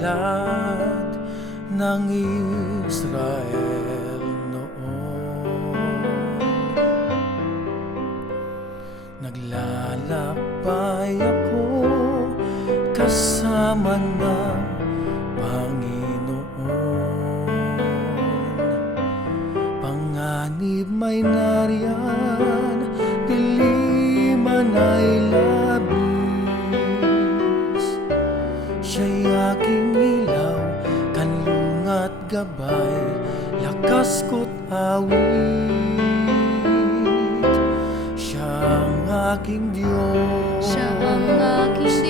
balat ng Israel noon. Naglalakbay ako kasama ng Panginoon. Panganib may nariyan, diliman ay gabay, lakas ko't awit. Siya ang aking Diyos. Siya ang aking Diyos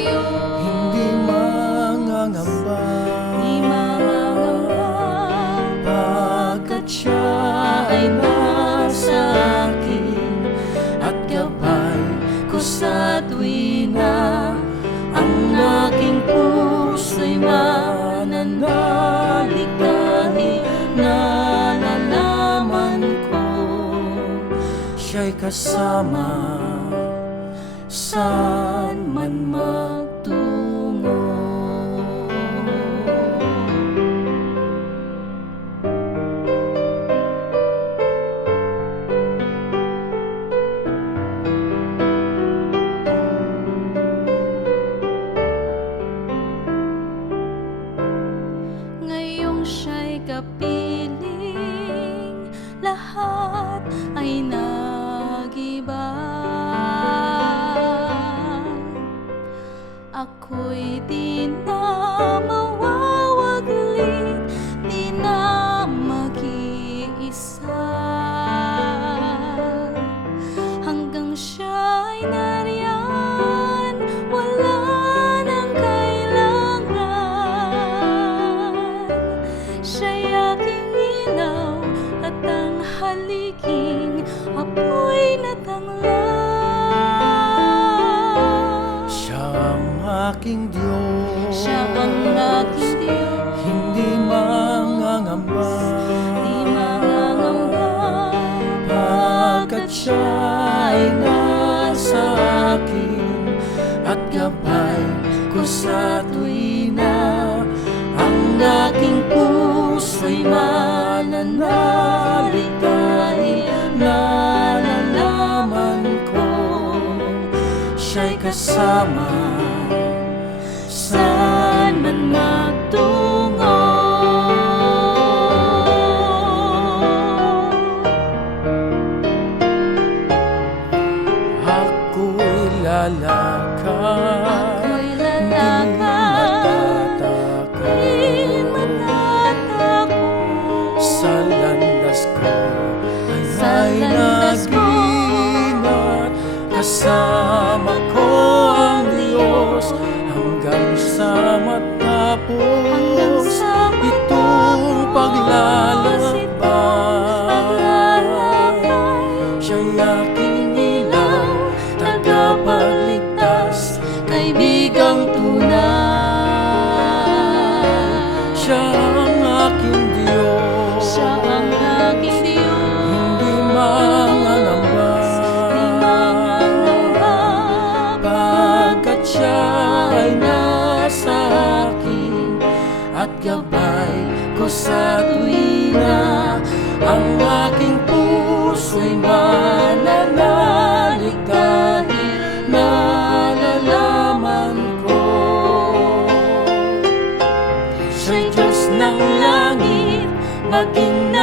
Kasama. Saan man magtungo ang haliging Apoy na tanglan Siya ang aking Diyos. Siya ang aking Diyos. Hindi mangangamba. Di mangangamba. Pagkat siya ay nasa akin? At gabay ko sa tuwina Ang aking puso'y mananalig Siya'y kasama. Saan man magtungo Ako'y lalakad Kasama ko ang Diyos sa tuwina Ang aking puso'y mananalig Dahil nalalaman ko. Siya'y Diyos ng langit Maging